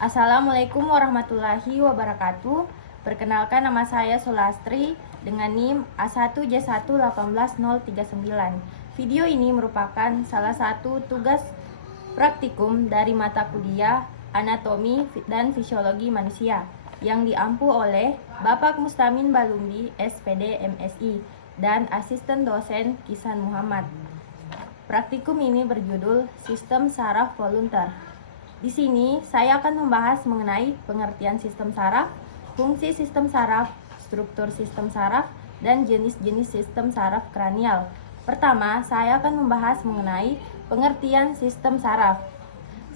Assalamualaikum warahmatullahi wabarakatuh. Perkenalkan, nama saya Sulastri dengan NIM A1J1 18039. Video ini merupakan salah satu tugas praktikum dari mata kuliah Anatomi dan Fisiologi Manusia yang diampu oleh Bapak Mustamin Balumbi, SPD MSI, dan asisten dosen Kisan Muhammad. Praktikum ini berjudul Sistem Saraf Volunteer. Di sini saya akan membahas mengenai pengertian sistem saraf, fungsi sistem saraf, struktur sistem saraf, dan jenis-jenis sistem saraf kranial. Pertama, saya akan membahas mengenai pengertian sistem saraf.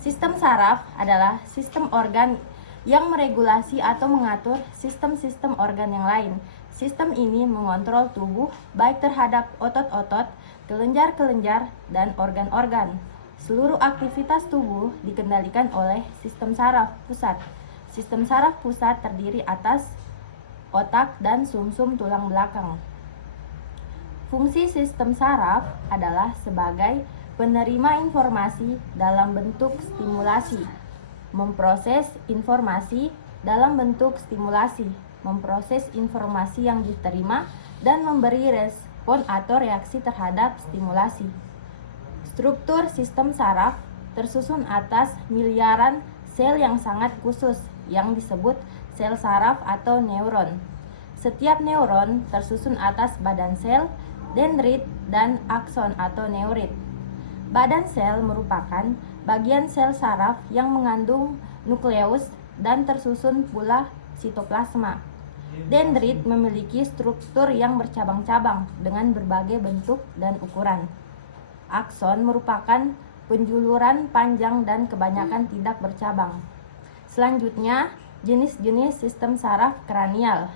Sistem saraf adalah sistem organ yang meregulasi atau mengatur sistem-sistem organ yang lain. Sistem ini mengontrol tubuh baik terhadap otot-otot, kelenjar-kelenjar, dan organ-organ. Seluruh aktivitas tubuh dikendalikan oleh sistem saraf pusat. Sistem saraf pusat terdiri atas otak dan sumsum tulang belakang. Fungsi sistem saraf adalah sebagai penerima informasi dalam bentuk stimulasi, memproses informasi dalam bentuk stimulasi, memproses informasi yang diterima, dan memberi respon atau reaksi terhadap stimulasi. Struktur sistem saraf tersusun atas miliaran sel yang sangat khusus yang disebut sel saraf atau neuron. Setiap neuron tersusun atas badan sel, dendrit, dan akson atau neurit. Badan sel merupakan bagian sel saraf yang mengandung nukleus dan tersusun pula sitoplasma. Dendrit memiliki struktur yang bercabang-cabang dengan berbagai bentuk dan ukuran. Akson merupakan penjuluran panjang dan kebanyakan tidak bercabang. Selanjutnya, jenis-jenis sistem saraf kranial.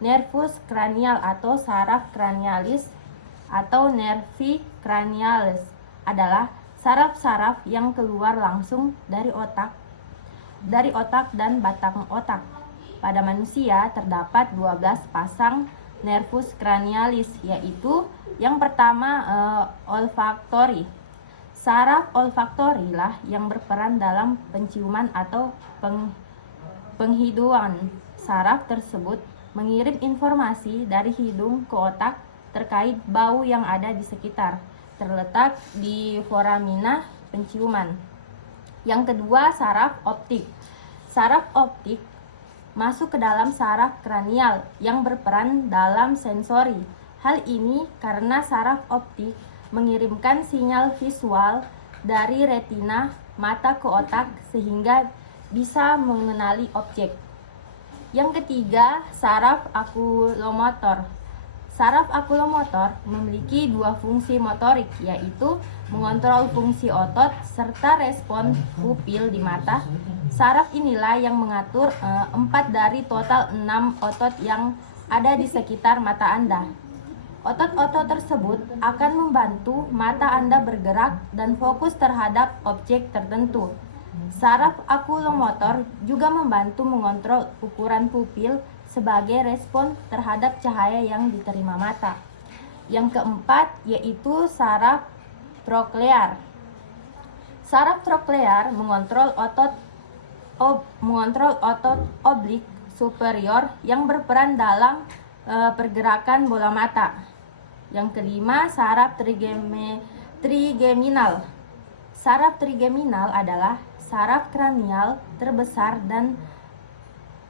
Nervus cranial atau saraf cranialis atau nervi cranialis adalah saraf-saraf yang keluar langsung dari otak dan batang otak. Pada manusia terdapat 12 pasang nervus cranialis, yaitu yang pertama olfaktori. Saraf olfaktori lah yang berperan dalam penciuman atau penghidungan. Saraf tersebut mengirim informasi dari hidung ke otak terkait bau yang ada di sekitar, terletak di foramina penciuman. Yang kedua, saraf optik. Saraf optik masuk ke dalam saraf kranial yang berperan dalam sensori. Hal ini karena saraf optik mengirimkan sinyal visual dari retina mata ke otak sehingga bisa mengenali objek. Yang ketiga, saraf akulomotor. Saraf akulomotor memiliki dua fungsi motorik, yaitu mengontrol fungsi otot serta respon pupil di mata. Saraf inilah yang mengatur 4 dari total 6 otot yang ada di sekitar mata Anda. Otot-otot tersebut akan membantu mata Anda bergerak dan fokus terhadap objek tertentu. Saraf akulomotor juga membantu mengontrol ukuran pupil sebagai respon terhadap cahaya yang diterima mata. Yang keempat yaitu saraf troklear. Saraf troklear mengontrol otot oblik superior yang berperan dalam pergerakan bola mata. Yang kelima, saraf trigeminal. Saraf trigeminal adalah saraf kranial terbesar dan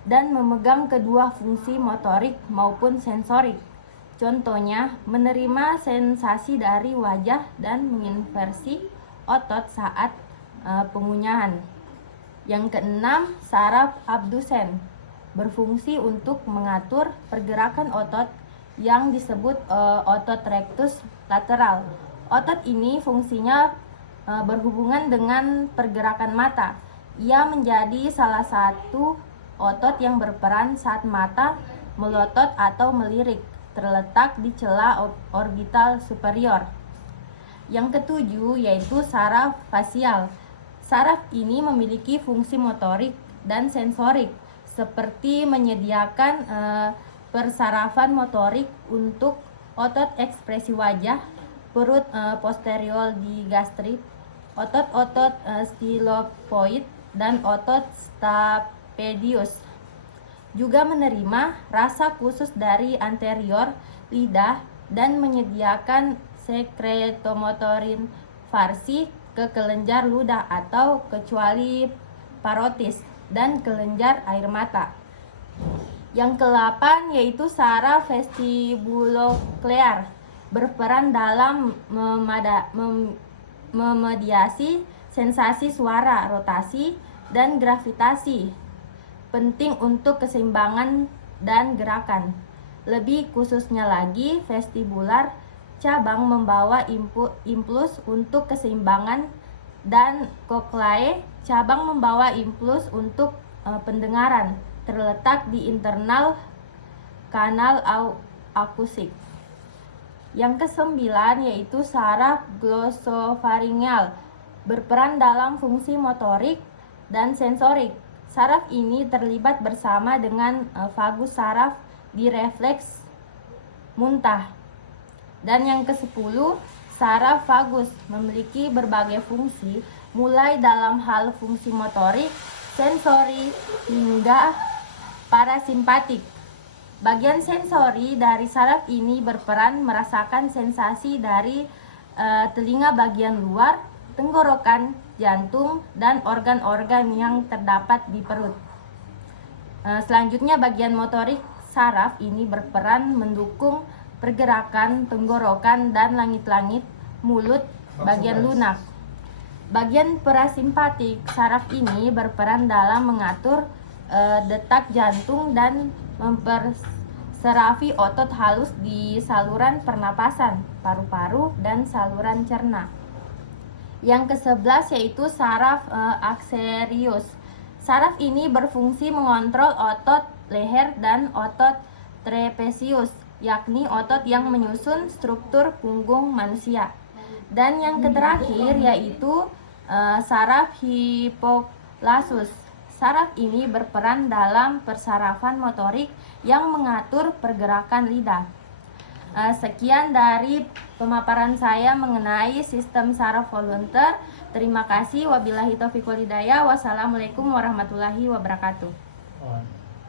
memegang kedua fungsi motorik maupun sensorik. Contohnya, menerima sensasi dari wajah dan menginversi otot saat pengunyahan. Yang keenam, saraf abdusen berfungsi untuk mengatur pergerakan otot yang disebut otot rectus lateral. Otot ini fungsinya berhubungan dengan pergerakan mata. Ia menjadi salah satu otot yang berperan saat mata melotot atau melirik, terletak di celah orbital superior. Yang ketujuh yaitu saraf fasial. Saraf ini memiliki fungsi motorik dan sensorik, seperti menyediakan persarafan motorik untuk otot ekspresi wajah, perut posterior di gastrit, otot-otot stylopoid, dan otot stapedius. Juga menerima rasa khusus dari anterior lidah dan menyediakan sekretomotorin farsi ke kelenjar ludah atau kecuali parotis dan kelenjar air mata. Yang ke-8 yaitu saraf vestibuloklear, berperan dalam memediasi sensasi suara, rotasi, dan gravitasi, penting untuk keseimbangan dan gerakan. Lebih khususnya lagi, vestibular cabang membawa impuls untuk keseimbangan, dan cochleae cabang membawa impuls untuk pendengaran, terletak di internal kanal akustik. Yang ke-9 yaitu saraf glosopharyngeal, berperan dalam fungsi motorik dan sensorik. Saraf ini terlibat bersama dengan vagus saraf di refleks muntah. Dan yang ke-10, saraf vagus memiliki berbagai fungsi, mulai dalam hal fungsi motorik, sensori, hingga parasimpatik. Bagian sensori dari saraf ini berperan merasakan sensasi dari telinga bagian luar, tenggorokan, jantung, dan organ-organ yang terdapat di perut. Selanjutnya bagian motorik saraf ini berperan mendukung pergerakan tenggorokan dan langit-langit mulut bagian lunak. Bagian parasimpatik saraf ini berperan dalam mengatur detak jantung dan memperserafi otot halus di saluran pernapasan, paru-paru, dan saluran cerna. Yang ke-11 yaitu saraf akserius. Saraf ini berfungsi mengontrol otot leher dan otot trapesius, yakni otot yang menyusun struktur punggung manusia. Dan yang terakhir yaitu saraf hipoglosus. Saraf ini berperan dalam persarafan motorik yang mengatur pergerakan lidah. Sekian dari pemaparan saya mengenai sistem saraf volunteer. Terima kasih. Wabillahi taufiq wal hidayah. Wassalamualaikum warahmatullahi wabarakatuh.